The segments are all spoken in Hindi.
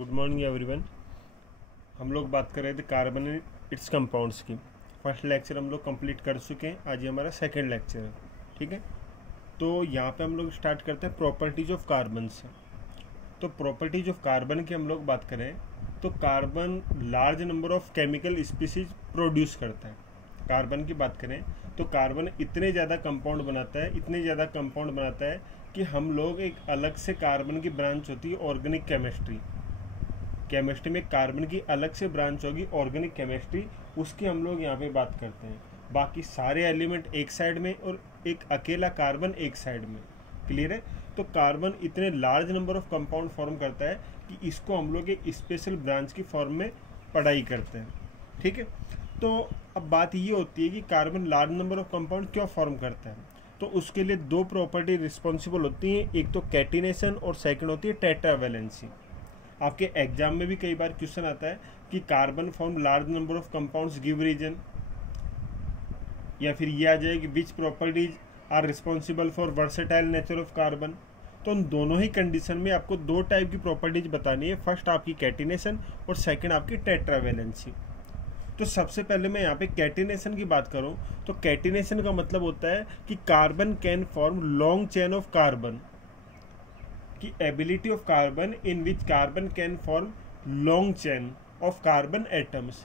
Good morning everyone. हम लोग बात कर रहे थे कार्बन एंड इट्स कंपाउंड्स की। फर्स्ट लेक्चर हम लोग कंप्लीट कर चुके हैं, आज ये हमारा सेकंड लेक्चर है। ठीक है, तो यहाँ पे हम लोग स्टार्ट करते हैं प्रॉपर्टीज ऑफ कार्बन से। तो प्रॉपर्टीज ऑफ कार्बन की हम लोग बात करें तो carbon large number of chemical species produce करता है। कार्बन की बात करें तो कार्बन इतने ज़्यादा कंपाउंड बनाता है कि हम लोग एक अलग से कार्बन की ब्रांच होती है ऑर्गेनिक केमिस्ट्री में कार्बन की अलग से ब्रांच होगी ऑर्गेनिक केमिस्ट्री, उसकी हम लोग यहाँ पे बात करते हैं। बाकी सारे एलिमेंट एक साइड में और एक अकेला कार्बन एक साइड में। क्लियर है? तो कार्बन इतने large number of compound form करता है कि इसको हम लोग एक स्पेशल ब्रांच की फॉर्म में पढ़ाई करते हैं। ठीक है, तो अब बात ये होती है कि carbon large number of compound क्यों फॉर्म करता है। तो उसके लिए दो प्रॉपर्टी रिस्पॉन्सिबल होती हैं, एक तो कैटिनेशन और सेकंड होती है टेट्रावैलेंसी। आपके एग्जाम में भी कई बार क्वेश्चन आता है कि carbon form large number of compounds give reason, या फिर ये आ जाए कि which properties are responsible for versatile nature of carbon. तो उन दोनों ही कंडीशन में आपको दो टाइप की प्रॉपर्टीज बतानी है, फर्स्ट आपकी कैटिनेशन और सेकंड आपकी टेट्रावैलेंसी। तो सबसे पहले मैं यहाँ पे कैटिनेशन की बात करूँ तो कैटिनेशन का मतलब होता है कि carbon can form long chain of carbon, की ability of carbon in which carbon can form long chain of carbon atoms.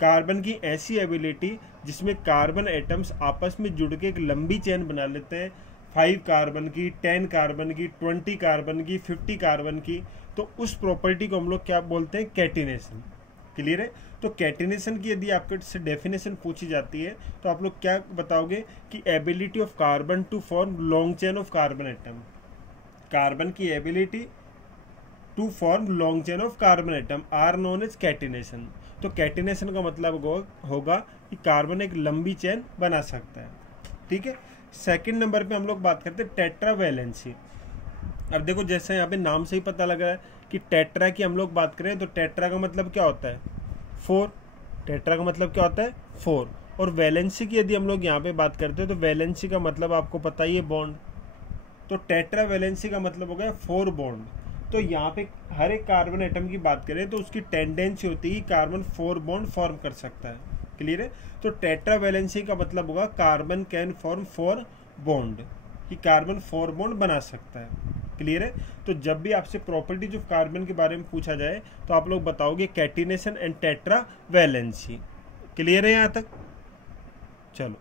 Carbon की ऐसी एबिलिटी जिसमें कार्बन एटम्स आपस में जुड़ के एक लंबी चेन बना लेते हैं, 5 कार्बन की, 10 कार्बन की, 20 कार्बन की, 50 कार्बन की। तो उस प्रॉपर्टी को हम लोग क्या बोलते हैं? कैटिनेशन। क्लियर है? तो कैटिनेशन की यदि आपके से डेफिनेशन पूछी जाती है तो आप लोग क्या बताओगे कि ability of carbon to form long chain of carbon atom. Carbon की ability to form long chain of carbon atom are known as catenation. तो कैटिनेशन का मतलब होगा कि कार्बन एक लंबी चेन बना सकता है। ठीक है, सेकंड नंबर पे हम लोग बात करते हैं टेट्रावैलेंसी। अब देखो, जैसे यहाँ पे नाम से ही पता लग रहा है कि टेट्रा की हम लोग बात करें तो टेट्रा का मतलब क्या होता है? 4। टेट्रा का मतलब क्या होता है? 4। और वैलेंसी की यदि हम लोग यहाँ पे बात करते हैं तो वैलेंसी का मतलब आपको पता ही है, बॉन्ड। तो टेट्रा वैलेंसी का मतलब हो गया 4 बॉन्ड। तो यहाँ पे हर एक कार्बन एटम की बात करें तो उसकी टेंडेंसी होती है कि कार्बन 4 बॉन्ड फॉर्म कर सकता है। क्लियर है? तो टेट्रा वैलेंसी का मतलब होगा कार्बन कैन फॉर्म 4 बॉन्ड, कि कार्बन 4 बॉन्ड बना सकता है। क्लियर है? तो जब भी आपसे प्रॉपर्टीज ऑफ कार्बन के बारे में पूछा जाए तो आप लोग बताओगे catenation and tetra valency. Clear है यहाँ तक? चलो,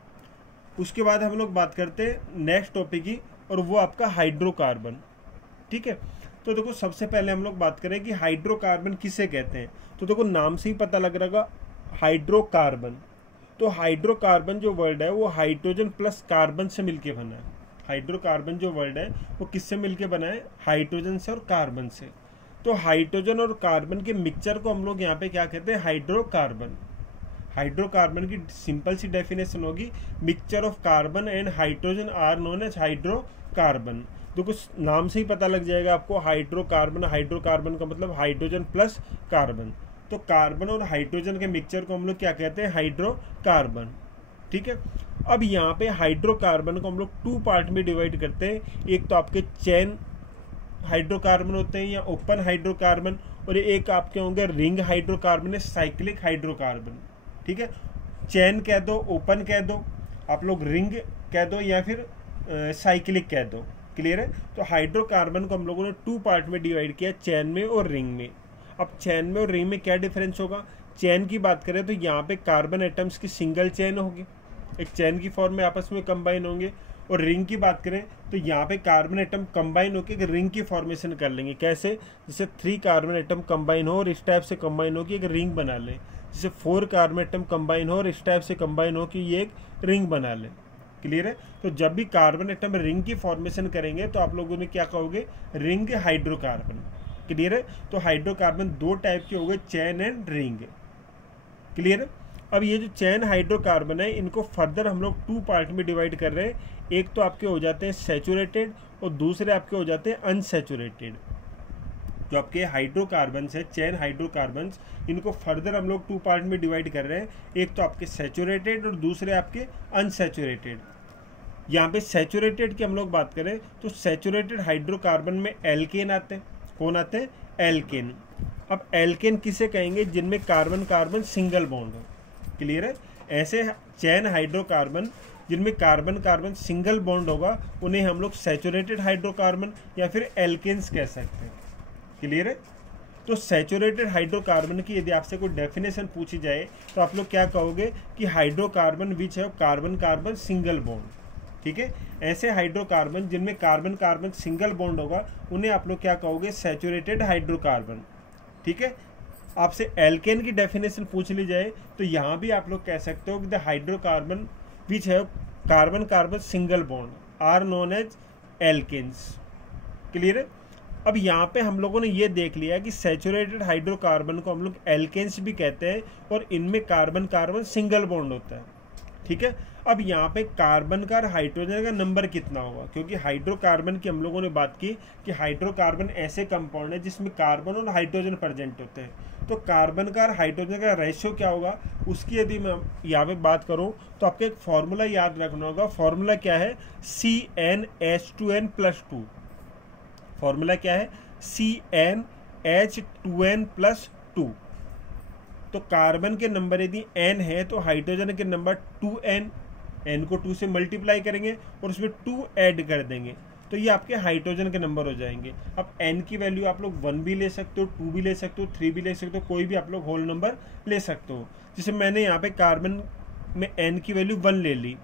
उसके बाद हम लोग बात करते हैं नेक्स्ट टॉपिक की, और वो आपका हाइड्रोकार्बन। ठीक है, तो देखो सबसे पहले हम लोग बात करें कि हाइड्रोकार्बन किसे कहते हैं। तो देखो नाम से ही पता लग रहा होगा हाइड्रोकार्बन। तो हाइड्रोकार्बन जो वर्ड है वो हाइड्रोजन प्लस कार्बन से मिलके बना है। हाइड्रोकार्बन जो वर्ड है वो किससे मिलके बना है? हाइड्रोजन से और कार्बन से। तो हाइड्रोजन और कार्बन के मिक्सचर को हम लोग यहाँ पे क्या कहते हैं? हाइड्रोकार्बन। हाइड्रोकार्बन की सिंपल सी डेफिनेशन होगी, mixture of carbon and hydrogen are known as hydrocarbon. देखो नाम से ही पता लग जाएगा आपको, हाइड्रोकार्बन। हाइड्रोकार्बन का मतलब हाइड्रोजन प्लस कार्बन। तो कार्बन और हाइड्रोजन के मिक्सचर को हम लोग क्या कहते हैं? हाइड्रोकार्बन। ठीक है, अब यहाँ पे हाइड्रोकार्बन को हम लोग 2 पार्ट में डिवाइड करते हैं। एक तो आपके चेन हाइड्रोकार्बन होते हैं या ओपन हाइड्रोकार्बन, और एक आपके होंगे रिंग हाइड्रोकार्बन, साइक्लिक हाइड्रोकार्बन। ठीक है, चेन कह दो, ओपन कह दो, आप लोग रिंग कह दो, या फिर साइक्लिक कह दो। क्लियर है? तो हाइड्रोकार्बन को हम लोगों ने 2 पार्ट में डिवाइड किया, चेन में और रिंग में। अब चेन में और रिंग में क्या डिफरेंस होगा? चेन की बात करें तो यहाँ पे कार्बन एटम्स की सिंगल चेन होगी, एक चेन की फॉर्म में आपस में कंबाइन होंगे। और रिंग की बात करें तो यहाँ पे कार्बन एटम कंबाइन होकर एक रिंग की फॉर्मेशन कर लेंगे। कैसे? जैसे 3 कार्बन एटम कंबाइन हो और इस टाइप से कंबाइन हो कि एक रिंग बना लें। जैसे 4 कार्बन एटम कंबाइन हो और इस टाइप से कंबाइन हो कि ये एक रिंग बना लें। क्लियर है? तो जब भी कार्बन एटम रिंग की फॉर्मेशन करेंगे तो आप लोगों ने क्या कहोगे? Ring hydrocarbon. क्लियर है? तो हाइड्रोकार्बन 2 टाइप के हो गए, चेन एंड रिंग। क्लियर है? अब ये जो चेन हाइड्रोकार्बन है इनको फर्दर हम लोग 2 पार्ट में डिवाइड कर रहे हैं। एक तो आपके हो जाते हैं सैचुरेटेड और दूसरे आपके हो जाते हैं अनसैचुरेटेड। जो आपके हाइड्रोकार्बन है, चेन हाइड्रोकार्बन, इनको फर्दर हम लोग 2 पार्ट में डिवाइड कर रहे हैं। एक तो आपके सैचुरेटेड और दूसरे आपके अनसैचुरेटेड। यहाँ पे सैचुरेटेड की हम लोग बात करें तो सैचुरेटेड हाइड्रोकार्बन में एल्केन आते हैं। कौन आते हैं? एल्केन। अब एल्केन किसे कहेंगे? जिनमें कार्बन कार्बन सिंगल बॉन्ड हो। क्लियर है? ऐसे चैन हाइड्रोकार्बन जिनमें कार्बन कार्बन सिंगल बॉन्ड होगा उन्हें हम लोग सैचुरेटेड हाइड्रोकार्बन या फिर एल्केन्स कह सकते हैं। क्लियर है? तो सैचुरेटेड हाइड्रोकार्बन की यदि आपसे कोई डेफिनेशन पूछी जाए तो आप लोग क्या कहोगे कि हाइड्रोकार्बन विच है कार्बन कार्बन सिंगल बॉन्ड। ठीक है? ऐसे हाइड्रोकार्बन जिनमें कार्बन कार्बन सिंगल बॉन्ड होगा उन्हें आप लोग क्या कहोगे? Saturated hydrocarbon. ठीक है? आपसे एल्केन की डेफिनेशन पूछ ली जाए तो यहाँ भी आप लोग कह सकते हो कि द हाइड्रोकार्बन विच है carbon carbon single bond are known as alkanes. Clear है? अब यहाँ पे हम लोगों ने ये देख लिया कि सैचुरेटेड हाइड्रोकार्बन को हम लोग एल्केन्स भी कहते हैं और इनमें कार्बन कार्बन सिंगल बॉन्ड होता है। ठीक है? अब यहाँ पे कार्बन का और हाइड्रोजन का नंबर कितना होगा, क्योंकि हाइड्रोकार्बन की हम लोगों ने बात की कि हाइड्रोकार्बन ऐसे कंपाउंड है जिसमें कार्बन और हाइड्रोजन प्रेजेंट होते हैं। तो कार्बन का और हाइड्रोजन का रेशियो क्या होगा उसकी यदि मैं यहाँ पे बात करूँ तो आपको एक फॉर्मूला याद रखना होगा। फॉर्मूला क्या है? CnH2n+2। फॉर्मूला क्या है? CnH2n+2। तो कार्बन के नंबर यदि n है तो हाइड्रोजन के नंबर 2n, n को 2 से मल्टीप्लाई करेंगे और उसमें 2 ऐड कर देंगे तो ये आपके हाइड्रोजन के नंबर हो जाएंगे। अब n की वैल्यू आप लोग 1 भी ले सकते हो, 2 भी ले सकते हो, 3 भी ले सकते हो, कोई भी आप लोग होल नंबर ले सकते हो। जैसे मैंने यहाँ पे कार्बन में n की वैल्यू 1 ले ली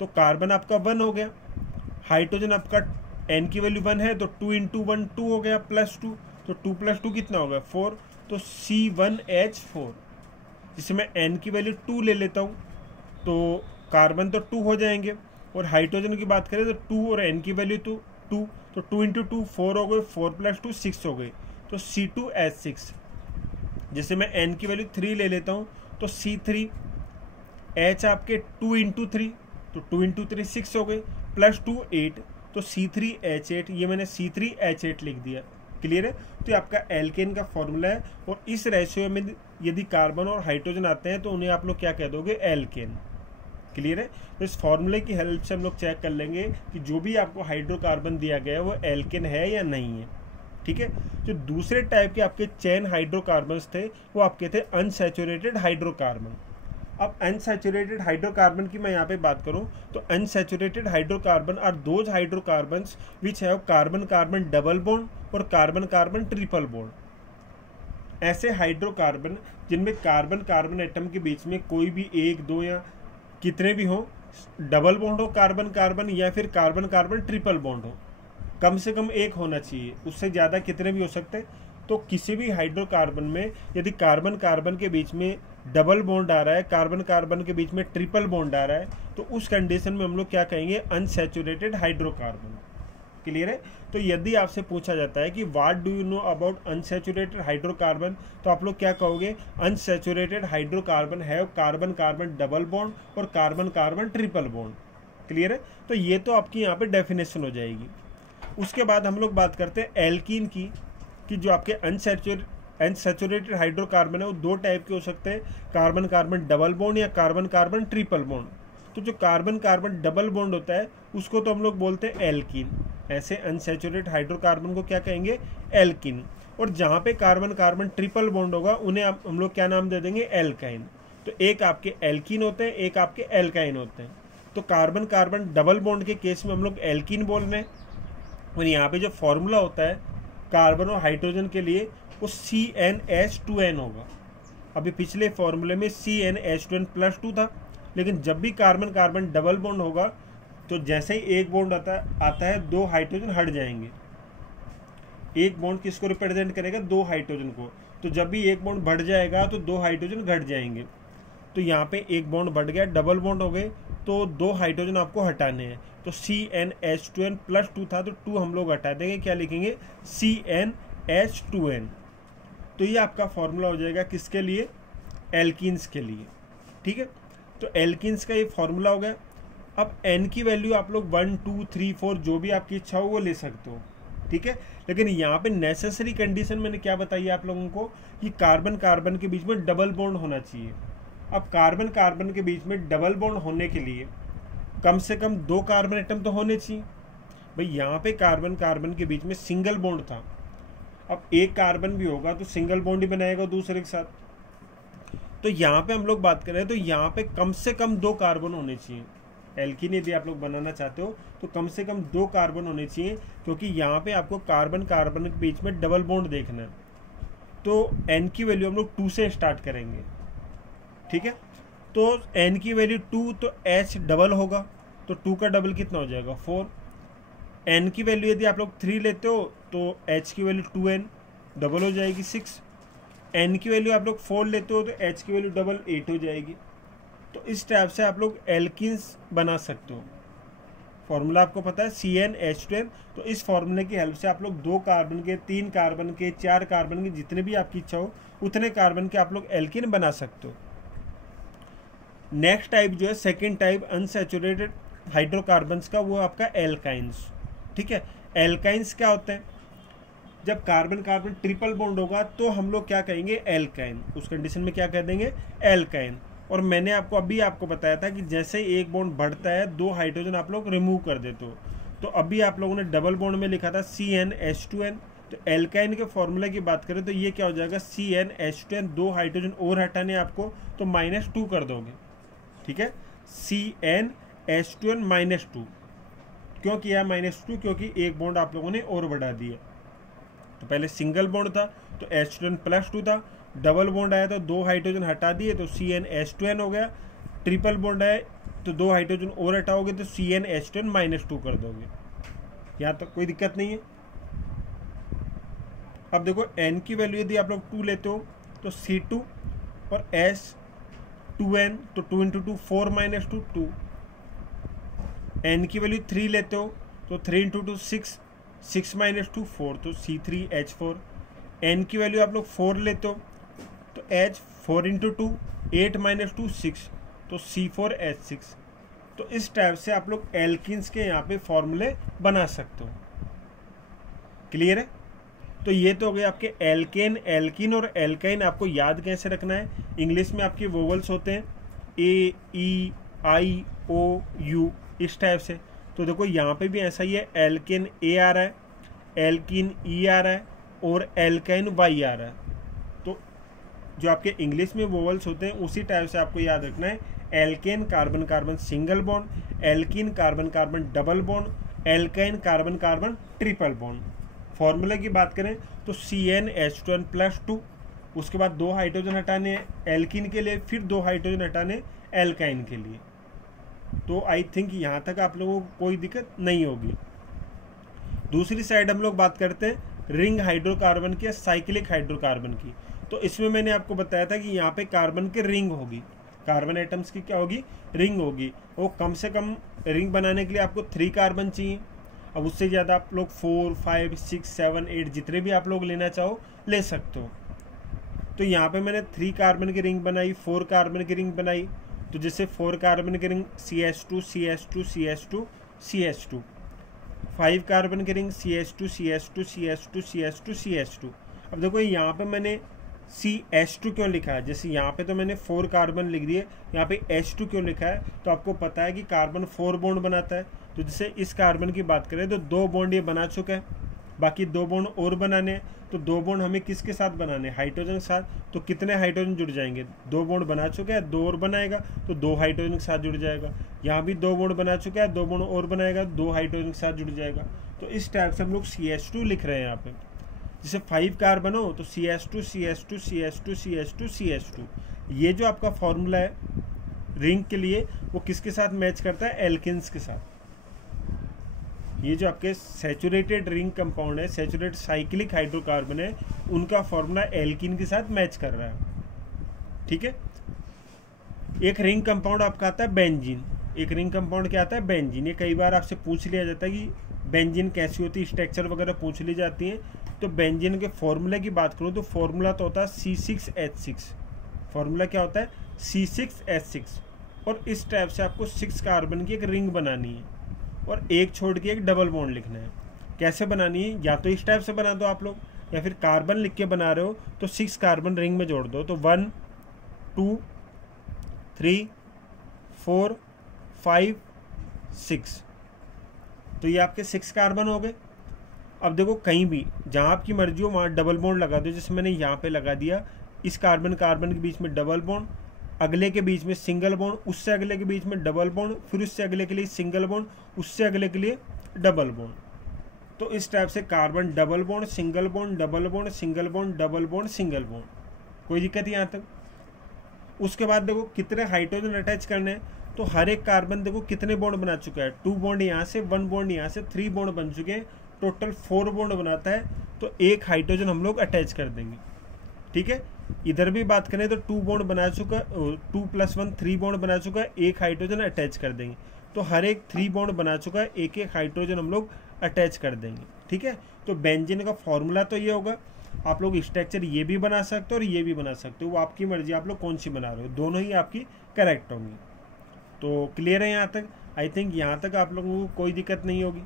तो कार्बन आपका 1 हो गया, हाइड्रोजन आपका n की वैल्यू 1 है तो 2 × 1 2 हो गया +2, तो 2 + 2 कितना हो गया? 4, तो C1H4। जिसे मैं n की वैल्यू 2 ले लेता हूँ तो कार्बन तो 2 हो जाएंगे और हाइड्रोजन की बात करें तो 2 और n की वैल्यू 2, तो 2 × 2 4 हो गए, 4 + 2 6 हो गए, तो C2H6। जैसे मैं n की वैल्यू 3 ले लेता हूँ तो C3H आपके 2 × 3, तो 2 × 3 6 हो गए, +2 8, तो C3H8। ये मैंने C3H8 लिख दिया। क्लियर है? तो ये आपका एल्केन का फॉर्मूला है और इस रेशियो में यदि कार्बन और हाइड्रोजन आते हैं तो उन्हें आप लोग क्या कह दोगे? एल्केन। क्लियर है? तो इस फॉर्मूले की हेल्प से हम लोग चेक कर लेंगे कि जो भी आपको हाइड्रोकार्बन दिया गया है वो एल्केन है या नहीं है। ठीक है? जो दूसरे टाइप के आपके चैन हाइड्रोकार्बन्स थे वो आपके थे अनसैचुरेटेड हाइड्रोकार्बन। अब अनसैचुरेटेड हाइड्रोकार्बन की मैं यहाँ पे बात करूँ तो unsaturated hydrocarbon are those hydrocarbons which have carbon carbon double bond और कार्बन कार्बन ट्रिपल बॉन्ड। ऐसे हाइड्रोकार्बन जिनमें कार्बन कार्बन एटम के बीच में कोई भी 1 2 या कितने भी हो डबल बॉन्ड हो कार्बन कार्बन या फिर कार्बन कार्बन ट्रिपल बॉन्ड हो, कम से कम एक होना चाहिए, उससे ज़्यादा कितने भी हो सकते। तो किसी भी हाइड्रोकार्बन में यदि कार्बन कार्बन के बीच में डबल बॉन्ड आ रहा है, कार्बन कार्बन के बीच में ट्रिपल बॉन्ड आ रहा है, तो उस कंडीशन में हम लोग क्या कहेंगे? Unsaturated hydrocarbon. क्लियर है? तो यदि आपसे पूछा जाता है कि what do you know about unsaturated hydrocarbon तो आप लोग क्या कहोगे? Unsaturated hydrocarbon have carbon carbon double bond और carbon carbon triple bond. Clear है? तो ये तो आपकी यहाँ पे डेफिनेशन हो जाएगी। उसके बाद हम लोग बात करते हैं एल्कीन की, कि जो आपके अनसैचुरेटेड हाइड्रोकार्बन है वो 2 टाइप के हो सकते हैं, कार्बन कार्बन डबल बॉन्ड या कार्बन कार्बन ट्रिपल बॉन्ड। तो जो कार्बन कार्बन डबल बॉन्ड होता है उसको तो हम लोग बोलते हैं एल्कीन। ऐसे अनसैचुरेटेड हाइड्रोकार्बन को क्या कहेंगे? एल्कीन। और जहाँ पे कार्बन कार्बन ट्रिपल बॉन्ड होगा उन्हें हम लोग क्या नाम दे देंगे? एल्काइन। तो एक आपके एल्कीन होते हैं, एक आपके एल्काइन होते हैं। तो कार्बन कार्बन डबल बॉन्ड के केस में हम लोग एल्कीन बोल रहे हैं और यहाँ पे जो फॉर्मूला होता है कार्बन और हाइड्रोजन के लिए वो CnH2n होगा। अभी पिछले फॉर्मूले में CnH2n+2 था, लेकिन जब भी कार्बन कार्बन डबल बॉन्ड होगा तो जैसे ही एक बॉन्ड आता है 2 हाइड्रोजन हट जाएंगे। एक बॉन्ड किसको रिप्रेजेंट करेगा? 2 हाइड्रोजन को। तो जब भी एक बॉन्ड बढ़ जाएगा तो 2 हाइड्रोजन घट जाएंगे। तो यहाँ पे एक बॉन्ड बढ़ गया, डबल बॉन्ड हो गए, तो 2 हाइड्रोजन आपको हटाने हैं। तो CnH2n+2 था तो 2 हम लोग हटा देंगे, क्या लिखेंगे? CnH2n। तो ये आपका फॉर्मूला हो जाएगा किसके लिए? एल्कीन्स के लिए। ठीक है? तो एल्कीन्स का ये फॉर्मूला हो गया। अब n की वैल्यू आप लोग 1 2 3 4 जो भी आपकी इच्छा हो वो ले सकते हो। ठीक है? लेकिन यहाँ पे नेसेसरी कंडीशन मैंने क्या बताई है आप लोगों को कि कार्बन कार्बन के बीच में डबल बॉन्ड होना चाहिए। अब कार्बन कार्बन के बीच में डबल बॉन्ड होने के लिए कम से कम 2 कार्बन एटम तो होने चाहिए। भाई यहाँ पे कार्बन कार्बन के बीच में सिंगल बॉन्ड था, अब एक कार्बन भी होगा तो सिंगल बॉन्ड ही बनाएगा दूसरे के साथ। तो यहाँ पे हम लोग बात कर रहे हैं तो यहाँ पे कम से कम 2 कार्बन होने चाहिए। एल्कीन यदि आप लोग बनाना चाहते हो तो कम से कम 2 कार्बन होने चाहिए, क्योंकि यहाँ पे आपको कार्बन कार्बन के बीच में डबल बॉन्ड देखना है। तो n की वैल्यू हम लोग 2 से स्टार्ट करेंगे, ठीक है। तो n की वैल्यू 2 तो h डबल होगा, तो 2 का डबल कितना हो जाएगा 4। n की वैल्यू यदि आप लोग 3 लेते हो तो h की वैल्यू 2n डबल हो जाएगी 6। n की वैल्यू आप लोग 4 लेते हो तो h की वैल्यू डबल 8 हो जाएगी। तो इस टाइप से आप लोग एल्किन्स बना सकते हो। फॉर्मूला आपको पता है CnH2n। तो इस फॉर्मूले की हेल्प से आप लोग 2 कार्बन के, 3 कार्बन के, 4 कार्बन के, जितने भी आपकी इच्छा हो उतने कार्बन के आप लोग एल्किन बना सकते हो। नेक्स्ट टाइप जो है सेकेंड टाइप अनसैचुरेटेड हाइड्रोकार्बन्स का, वो आपका एल्काइंस, ठीक है। एल्काइंस क्या होते हैं? जब कार्बन कार्बन ट्रिपल बॉन्ड होगा तो हम लोग क्या कहेंगे एल्काइन, उस कंडीशन में क्या कह देंगे एल्काइन। और मैंने आपको बताया था कि जैसे एक बॉन्ड बढ़ता है 2 हाइड्रोजन आप लोग रिमूव कर देते हो। तो अभी आप लोगों ने डबल बॉन्ड में लिखा था CnH2n। तो एल्काइन के फॉर्मूला की बात करें तो ये क्या हो जाएगा CnH2n, 2 हाइड्रोजन और हटाने आपको तो -2 कर दोगे, ठीक है। CnH2n -2 क्यों किया -2? क्योंकि एक बॉन्ड आप लोगों ने और बढ़ा दिया। तो पहले सिंगल बॉन्ड था तो H2n +2 था, डबल बॉन्ड आया तो 2 हाइड्रोजन हटा दिए तो CnH2n हो गया। ट्रिपल बॉन्ड आया तो 2 हाइड्रोजन और हटाओगे तो CnH2n -2 कर दोगे। यहाँ तक कोई दिक्कत नहीं है। अब देखो n की वैल्यू यदि आप लोग 2 लेते हो तो C2 और S2n तो 2 × 2 4 -2 2। n की वैल्यू 3 लेते हो तो 3 × 2 6 6 -2 4 तो C3H4। n की वैल्यू आप लोग 4 लेते हो तो H 4 × 2 8 -2 6 तो C4H6। तो इस टाइप से आप लोग एल्किन्स के यहाँ पे फॉर्मूले बना सकते हो। क्लियर है? तो ये तो हो गए आपके एल्केन, एल्किन और एल्काइन। आपको याद कैसे रखना है? इंग्लिश में आपके वोवल्स होते हैं A, E, I, O, U, इस टाइप से। तो देखो यहाँ पे भी ऐसा ही है, एल्केन A आ रहा है, एल्किन E आ रहा है और एल्काइन Y आ रहा है। तो जो आपके इंग्लिश में वोवल्स होते हैं उसी टाइप से आपको याद रखना है। Alkane carbon carbon single bond, alkene carbon carbon double bond, alkyne carbon carbon triple bond. Formula की बात करें तो CnH2n +2, उसके बाद 2 हाइड्रोजन हटाने एल्किन के लिए, फिर 2 हाइड्रोजन हटाने एल्काइन के लिए। तो आई थिंक यहाँ तक आप लोगों को कोई दिक्कत नहीं होगी। दूसरी साइड हम लोग बात करते हैं रिंग हाइड्रोकार्बन की या साइक्लिक हाइड्रोकार्बन की। तो इसमें मैंने आपको बताया था कि यहाँ पे कार्बन की रिंग होगी, कार्बन एटम्स की क्या होगी रिंग होगी। वो कम से कम रिंग बनाने के लिए आपको 3 कार्बन चाहिए। अब उससे ज़्यादा आप लोग 4, 5, 6, 7, 8 जितने भी आप लोग लेना चाहो ले सकते हो। तो यहाँ पे मैंने 3 कार्बन की रिंग बनाई, 4 कार्बन की रिंग बनाई। तो जैसे 4 कार्बन की ring CH2 CH2 CH2 CH2, 5 carbon की ring CH2 CH2 CH2 CH2 CH2। अब देखो यहाँ पे मैंने CH2 क्यों लिखा है? जैसे यहाँ पे तो मैंने 4 कार्बन लिख दिए, यहाँ पे H2 क्यों लिखा है? तो आपको पता है कि कार्बन 4 बॉन्ड बनाता है। तो जैसे इस कार्बन की बात करें तो 2 बॉन्ड ये बना चुका है, बाकी 2 बॉन्ड और बनाने हैं। तो 2 बॉन्ड हमें किसके साथ बनाने? हाइड्रोजन के साथ। तो कितने हाइड्रोजन जुड़ जाएंगे? 2 बॉन्ड बना चुका है, 2 और बनाएगा तो 2 हाइड्रोजन के साथ जुड़ जाएगा। यहाँ भी 2 बॉन्ड बना चुका है, 2 बॉन्ड और बनाएगा, 2 हाइड्रोजन के साथ जुड़ जाएगा। तो इस टाइप से हम लोग CH2 लिख रहे हैं यहाँ पे। जैसे 5 कार्बन हो तो CH2 CH2 CH2 CH2 CH2। ये जो आपका फॉर्मूला है रिंग के लिए वो किसके साथ मैच करता है? एल्किन्स के साथ। ये जो आपके सैचुरेटेड रिंग कंपाउंड है, सैचुरेटेड साइक्लिक हाइड्रोकार्बन है, उनका फॉर्मूला एल्किन के साथ मैच कर रहा है। ठीक है। एक रिंग कंपाउंड आपका आता है बेंजीन। एक रिंग कंपाउंड क्या आता है? बेंजीन। ये कई बार आपसे पूछ लिया जाता है कि बेंजीन कैसी होती है, स्ट्रक्चर वगैरह पूछ ली जाती है। तो बेंजीन के फॉर्मूले की बात करूँ तो फॉर्मूला तो होता है C6H6। फॉर्मूला क्या होता है? C6H6। और इस टाइप से आपको 6 कार्बन की एक रिंग बनानी है और एक छोड़ के एक डबल बॉन्ड लिखना है। कैसे बनानी है? या तो इस टाइप से बना दो आप लोग, या फिर कार्बन लिख के बना रहे हो तो 6 कार्बन रिंग में जोड़ दो। तो 1 2 3 4 5 6। तो ये आपके 6 कार्बन हो गए। अब देखो कहीं भी जहाँ आपकी मर्जी हो वहाँ डबल बॉन्ड लगा दो, जैसे मैंने यहाँ पे लगा दिया, इस कार्बन कार्बन के बीच में डबल बॉन्ड, अगले के बीच में सिंगल बॉन्ड, उससे अगले के बीच में डबल बॉन्ड, फिर उससे अगले के लिए सिंगल बॉन्ड, उससे अगले के लिए डबल बॉन्ड। तो इस टाइप से carbon double bond, single bond, double bond, single bond, double bond, single bond. कोई दिक्कत है यहाँ तक? उसके बाद देखो कितने हाइड्रोजन अटैच करने हैं, तो हर एक कार्बन देखो कितने बॉन्ड बना चुका है, 2 बॉन्ड यहाँ से, 1 बॉन्ड यहाँ से, 3 बॉन्ड बन चुके हैं, टोटल 4 बॉन्ड बनाता है। तो एक हाइड्रोजन हम लोग अटैच कर देंगे। ठीक है, इधर भी बात करें तो 2 बॉन्ड बना चुका, 2 + 1 3 बॉन्ड बना चुका है, एक हाइड्रोजन अटैच कर देंगे। तो हर एक 3 बॉन्ड बना चुका है, एक एक हाइड्रोजन हम लोग अटैच कर देंगे। ठीक है, तो बेंजीन का फॉर्मूला तो ये होगा। आप लोग स्ट्रक्चर ये भी बना सकते हो और ये भी बना सकते हो, वो आपकी मर्जी, आप लोग कौन सी बना रहे हो, दोनों ही आपकी करेक्ट होंगी। तो क्लियर है यहाँ तक? आई थिंक यहाँ तक आप लोगों को कोई दिक्कत नहीं होगी।